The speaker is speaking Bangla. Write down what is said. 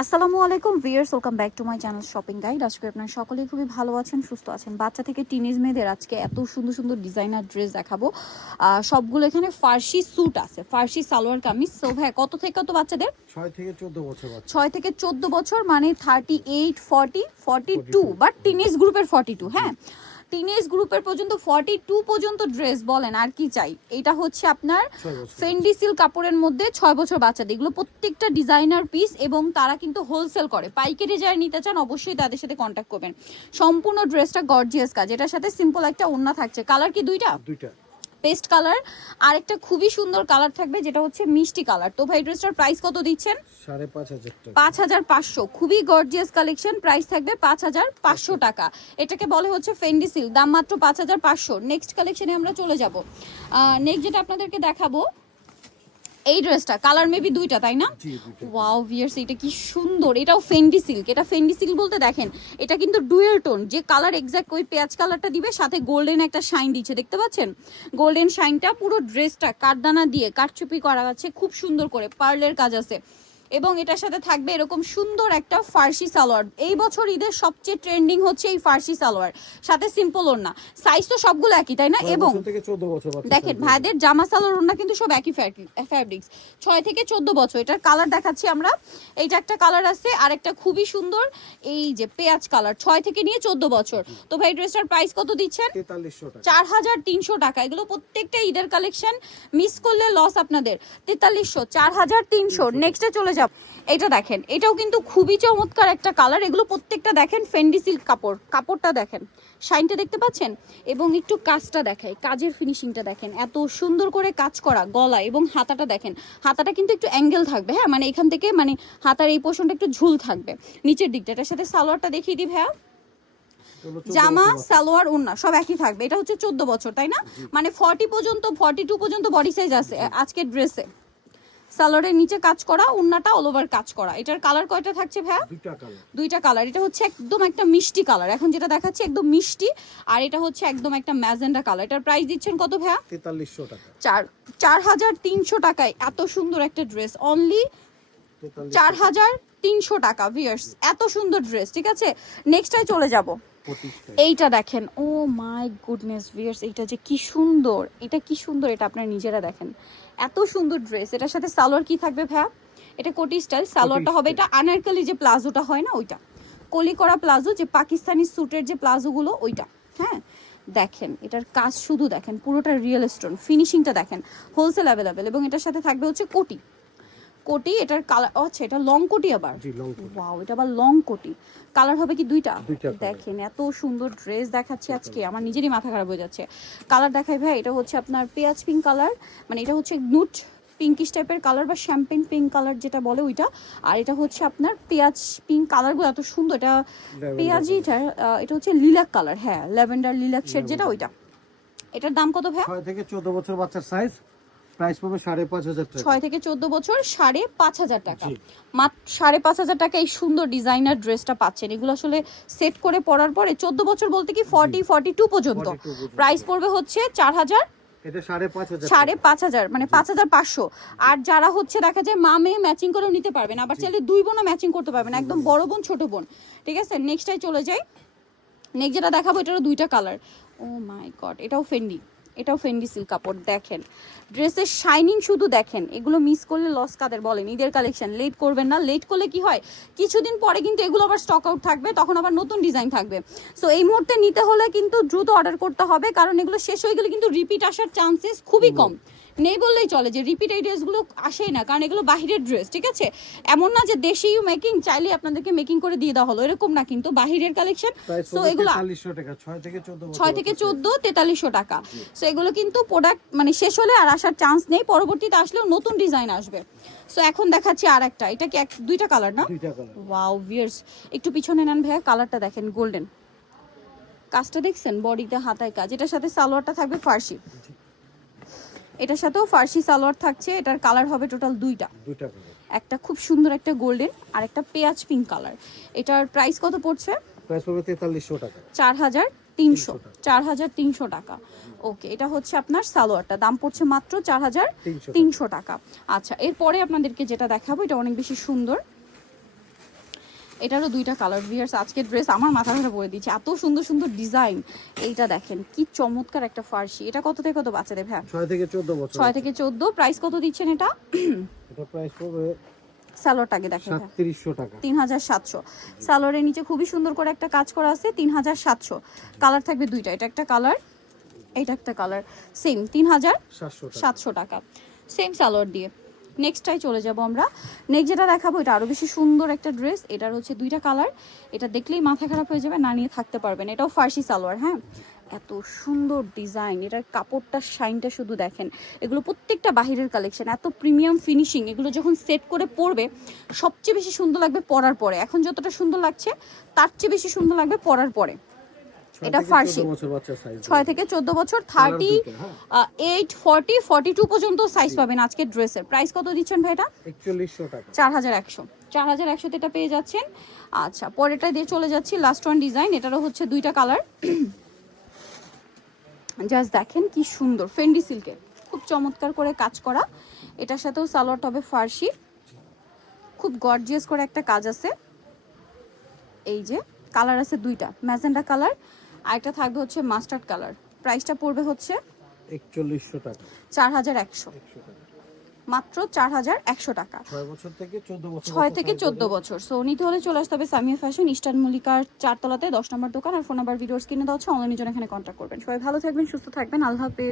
আসসালামু আলাইকুম viewers, welcome back to my channel shopping guide. আজকে আপনারা সকলেই খুবই ভালো আছেন, সুস্থ আছেন। বাচ্চা থেকে টিনেজ মেয়েদের আজকে এত সুন্দর সুন্দর ডিজাইনার ড্রেস দেখাবো। সবগুলো এখানে ফার্সি স্যুট আছে, ফার্সি সালোয়ার কামিজ। সো ভাই কত থেকে কত বাচ্চাদের? 6 থেকে 14 বছর বাচ্চা। 6 থেকে 14 বছর মানে 38, 40, 42, বাট টিনেজ গ্রুপের 42। হ্যাঁ, টিনেজ গ্রুপের পর্যন্ত 42 পর্যন্ত ড্রেস বলেন আর কি চাই। এটা হচ্ছে আপনার ফেন্ডি সিল্ক কাপড়ের মধ্যে 6 বছর বাচ্চাদের। এগুলো প্রত্যেকটা ডিজাইনার পিস এবং তারা কিন্তু হোলসেল করে। পাইকারি যারা নিতে চান অবশ্যই তাদের সাথে কন্ট্যাক্ট করবেন। সম্পূর্ণ ড্রেসটা গর্জিয়াস কাজ, এটার সাথে সিম্পল একটা ওড়না থাকছে। কালার কি দুইটা? পেস্ট কালার আর একটা খুবই সুন্দর কালার থাকবে যেটা হচ্ছে মিষ্টি কালার। তো ভাই ড্রেসটার প্রাইস কত দিচ্ছেন? 5,500 টাকা। 5,500। খুবই গর্জিয়াস কালেকশন, প্রাইস থাকবে 5,500 টাকা। এটাকে বলে হচ্ছে ফেন্ডি সিল্ক, দাম মাত্র 5,500। নেক্সট কালেকশনে আমরা চলে যাব। নেক্সট যেটা আপনাদেরকে দেখাবো এই ড্রেসটা, কালার মেবি দুইটা তাই না? ওয়াও ভিউয়ার্স, এটা কি সুন্দর। এটাও ফেন্ডি সিল্ক। এটা ফেন্ডি সিল্ক বলতে দেখেন এটা কিন্তু ডুয়েল টোন, যে কালার এক্স্যাক্ট ওই পেঁয়াজ কালারটা দিবে সাথে গোল্ডেন একটা শাইন দিচ্ছে, দেখতে পাচ্ছেন গোল্ডেন শাইনটা। পুরো ড্রেসটা কাঠদানা দিয়ে কাঠচুপি করা আছে, খুব সুন্দর করে পার্লের কাজ আছে এবং এটার সাথে থাকবে এরকম সুন্দর একটা ফার্সি সালোয়ার। এই বছর ঈদের সবচেয়ে ট্রেন্ডিং হচ্ছে এই ফার্সি সালোয়ার, সাথে সিম্পল ওড়না। সাইজ তো সবগুলো একই তাই না? এবং দেখেন ভাইদের জামা সালোয়ার ওড়না কিন্তু সব একই ফ্যাব্রিক্স। 6 থেকে 14 বছর। এটার কালার দেখাচ্ছি আমরা। এইটা একটা কালার আছে আর একটা খুবই সুন্দর এই যে পেঁয়াজ কালার, 6 থেকে নিয়ে 14 বছর। তো ভাই ড্রেসটার প্রাইস কত দিচ্ছেন? 4,300 টাকা। এগুলো প্রত্যেকটা ঈদের কালেকশন, মিস করলে লস আপনাদের। 4300, 4,300। নেক্সটে চলে যাব। এটা দেখেন, এটাও কিন্তু খুবই চমৎকার একটা কালার। এগুলো প্রত্যেকটা দেখেন ফেন্ডি সিল্ক কাপড়, কাপড়টা দেখেন, শাইনটা দেখতে পাচ্ছেন এবং একটু কাজটা দেখায়, কাজের ফিনিশিংটা দেখেন, এত সুন্দর করে কাজ করা গলা এবং হাতাটা দেখেন। হাতাটা কিন্তু একটু অ্যাঙ্গেল থাকবে, হ্যাঁ মানে এখান থেকে মানে হাতার এই পোর্শনটা একটু ঝুল থাকবে নিচের দিকটা। এটার সাথে সালোয়ারটা দেখিয়ে দিই ভাইয়া। জামা সালোয়ার ওড়না সব একই থাকবে। এটা হচ্ছে 14 বছর তাই না? মানে 40 পর্যন্ত, 42 পর্যন্ত বডি সাইজ আছে আজকের ড্রেসে। সালোয়ারের নিচে কাজ করা, ওড়নাটা অল ওভার কাজ করা। এটার কালার কয়টা থাকছে ভাইয়া? দুইটা কালার। এটা হচ্ছে একদম একটা মিষ্টি কালার, এখন যেটা দেখাচ্ছি একদম মিষ্টি, আর এটা হচ্ছে একদম একটা ম্যাজেন্ডা কালার। এটার প্রাইস দিচ্ছেন কত ভাইয়া? 4300 টাকা। 4,300 টাকায় এত সুন্দর একটা ড্রেস, অনলি 4,300 টাকা ভিউয়ার্স। এত সুন্দর ড্রেস, ঠিক আছে। নেক্সটটায় চলে যাব। এইটা দেখেন, ও মাই গুডনেস ভিউয়ার্স, এইটা যে কি সুন্দর, এটা কি সুন্দর, এটা আপনারা নিজেরা দেখেন। এত সুন্দর ড্রেস। এটার সাথে সালোয়ার কি থাকবে ভাইয়া? এটা কোটি স্টাইল। সালোয়ারটা হবে এটা আনারকলি যে প্লাজোটা হয় না ওইটা, কলি করা প্লাজো, যে পাকিস্তানি স্যুটের যে প্লাজোগুলো ওইটা। হ্যাঁ দেখেন এটার কাজ শুধু দেখেন, পুরোটা রিয়েল স্টোন, ফিনিশিংটা দেখেন, হোলসেল অ্যাভেলেবেল। এবং এটার সাথে থাকবে হচ্ছে কোটি, কোটি। এটার কালার আচ্ছা এটা লং কোটি আবার। ওয়াও, এটা আবার লং কোটি। কালার হবে কি দুইটা? দেখেন এত সুন্দর ড্রেস দেখাচ্ছে আজকে, আমার নিজেরই মাথা খারাপ হয়ে যাচ্ছে। কালার দেখাই ভাই। এটা হচ্ছে আপনার পেঁয়াজ পিঙ্ক কালার, মানে এটা হচ্ছে নুট পিঙ্কিশ টাইপের কালার বা শ্যাম্পেন পিঙ্ক কালার যেটা বলে ওইটা। আর এটা হচ্ছে আপনার পেঁয়াজ পিঙ্ক কালারগুলো এত সুন্দর। এটা পেঁয়াজি, এটা হচ্ছে লিলাক কালার, হ্যাঁ ল্যাভেন্ডার লিলাক শেড যেটা ওইটা। এটার দাম কত ভাই? 6 থেকে 14 বছর বাচ্চার সাইজ, প্রাইস পাবে 5,500 টাকা। 6 থেকে 14 বছর 5,500 টাকা। মাত্র 5,500 টাকা এই সুন্দর ডিজাইনার ড্রেসটা পাচ্ছেন। এগুলো আসলে সেট করে পরার পরে 14 বছর বলতে কি 40, 42 পর্যন্ত। প্রাইস পড়বে হচ্ছে 4,000, এটা 5,500, 5,500 মানে 5,500। আর যারা হচ্ছে দেখা যায় মা মেয়ে ম্যাচিং করেও নিতে পারবেন, আবার চাইলে দুই বোনও ম্যাচিং করতে পারবেন, একদম বড় বোন ছোট বোন, ঠিক আছে। নেক্সটটাই চলে যাই। নেক্সট যেটা দেখাবো এটারও দুইটা কালার। ও মাই গড, এটাও ফেন্ডি, এটাও ফেন্ডি সিল্ক কাপড়। দেখেন ড্রেসের শাইনিং শুধু দেখেন। এগুলো মিস করলে লস কাদের বলেন? ঈদের কালেকশন লেট করবেন না। লেট করলে কি হয়, কিছুদিন পরে কিন্তু এগুলো আবার স্টক আউট থাকবে, তখন আবার নতুন ডিজাইন থাকবে। সো এই মুহূর্তে নিতে হলে কিন্তু দ্রুত অর্ডার করতে হবে, কারণ এগুলো শেষ হয়ে গেলে কিন্তু রিপিট আসার চান্সেস খুবই কম, নেই বললেই চলে, যে রিপিট এই ড্রেসগুলো আসেই না, কারণ এগুলো বাহিরের ড্রেস, ঠিক আছে। এমন না যে দেশি মেকিং চাইলে আপনাদেরকে মেকিং করে দিয়ে দেওয়া হলো, এরকম না, কিন্তু বাহিরের কালেকশন। সো এগুলো 4300 টাকা। 6 থেকে 14 6 থেকে 14, 4300 টাকা। সো এগুলো কিন্তু প্রোডাক্ট মানে শেষ হলে আর আসার চান্স নেই, পরবর্তীতে আসলেও নতুন ডিজাইন আসবে। সো এখন দেখাচ্ছি আর একটা, এটা কি দুইটা কালার না? ওয়াও ভিউয়ার্স, একটু পিছনে নেন ভাইয়া, কালারটা দেখেন গোল্ডেন, কাজটা দেখছেন, বডিতে হাতায় কাজ। এটার সাথে সালোয়ারটা থাকবে ফার্সি, এটার সাথেও ফার্সি সালোয়ার থাকছে। এটার কালার হবে টোটাল দুইটা, একটা খুব সুন্দর একটা গোল্ডেন আর একটা পেঁয়াজ পিঙ্ক কালার। এটার প্রাইস কত পড়ছে? প্রাইস হবে 4300 টাকা। 4,300, 4,300 টাকা। ওকে, এটা হচ্ছে আপনার সালোয়ারটা, দাম পড়ছে মাত্র 4,300 টাকা। আচ্ছা এরপরে আপনাদেরকে যেটা দেখাবো এটা অনেক বেশি সুন্দর। এটারও দুইটা কালার। ভিউয়ার্স আজকের ড্রেস আমার মাথা ধরে পরে দিচ্ছে, এত সুন্দর সুন্দর ডিজাইন। এইটা দেখেন কি চমৎকার একটা ফার্সি। এটা কত থেকে কত বাচ্চাদের ভাই? 6 থেকে 14 বছর। 6 থেকে 14। প্রাইস কত দিচ্ছেন এটা? এটা প্রাইস পড়বে সালোয়ারটাকে দেখেন 3700 টাকা। 3700। সালোয়ারের নিচে খুবই সুন্দর করে একটা কাজ করা আছে, 3700। কালার থাকবে দুইটা, এটা একটা কালার, এটা একটা কালার, সেম 3700 টাকা, সেম সালোয়ার দিয়ে। নেক্সটটাই চলে যাব আমরা। নেক্সট যেটা দেখাবো এটা আরো বেশি সুন্দর একটা ড্রেস। এটার হচ্ছে দুইটা কালার, এটা দেখলেই মাথা খারাপ হয়ে যাবে, না নিয়ে থাকতে পারবেন। এটাও ফার্সি সালোয়ার। হ্যাঁ, এত সুন্দর ডিজাইন, এটার কাপড়টা শাইনটা শুধু দেখেন। এগুলো প্রত্যেকটা বাহিরের কালেকশন, এত প্রিমিয়াম ফিনিশিং। এগুলো যখন সেট করে পরবে সবচেয়ে বেশি সুন্দর লাগবে পরার পরে। এখন যতটা সুন্দর লাগছে তার চেয়ে বেশি সুন্দর লাগবে পরার পরে। এটা ফার্সি 6 থেকে 14 বছর, 38, 40, 42 পর্যন্ত সাইজ পাবেন আজকের ড্রেসের। প্রাইস কত দিচ্ছেন ভাই এটা? 4100 টাকা। 4100 তে এটা পেয়ে যাচ্ছেন। আচ্ছা, পরেরটা দিয়ে চলে যাচ্ছি, লাস্ট ওয়ান ডিজাইন। এটারও হচ্ছে দুইটা কালার। জাস্ট দেখেন কি সুন্দর, ফেন্ডি সিল্কের খুব চমৎকার করে কাজ করা। এটার সাথেও সালোয়ারটা হবে ফার্সি, খুব গর্জিয়াস করে একটা কাজ আছে। এই যে কালার আছে দুইটা, ম্যাজেন্ডা কালার আর একটা থাকবে হচ্ছে মাস্টার্ড কালার। প্রাইসটা পড়বে হচ্ছে 4100 টাকা। 4100, মাত্র 4100 টাকা। 6 বছর থেকে 14 বছর। 6 থেকে 14 বছর। সো নিতে হলে চলে আসতে হবে সামিয়া ফ্যাশন, ইস্টার্ন মল্লিকার 4 তলাতে 10 নম্বর দোকান। আর ফোন নাম্বার ভিডিওর স্ক্রিনে দেওয়া হচ্ছে, অনলাইনের জন্য এখানে কন্ট্যাক্ট করবেন। সবাই ভালো থাকবেন, সুস্থ থাকবেন, আল্লাহ হাফেজ।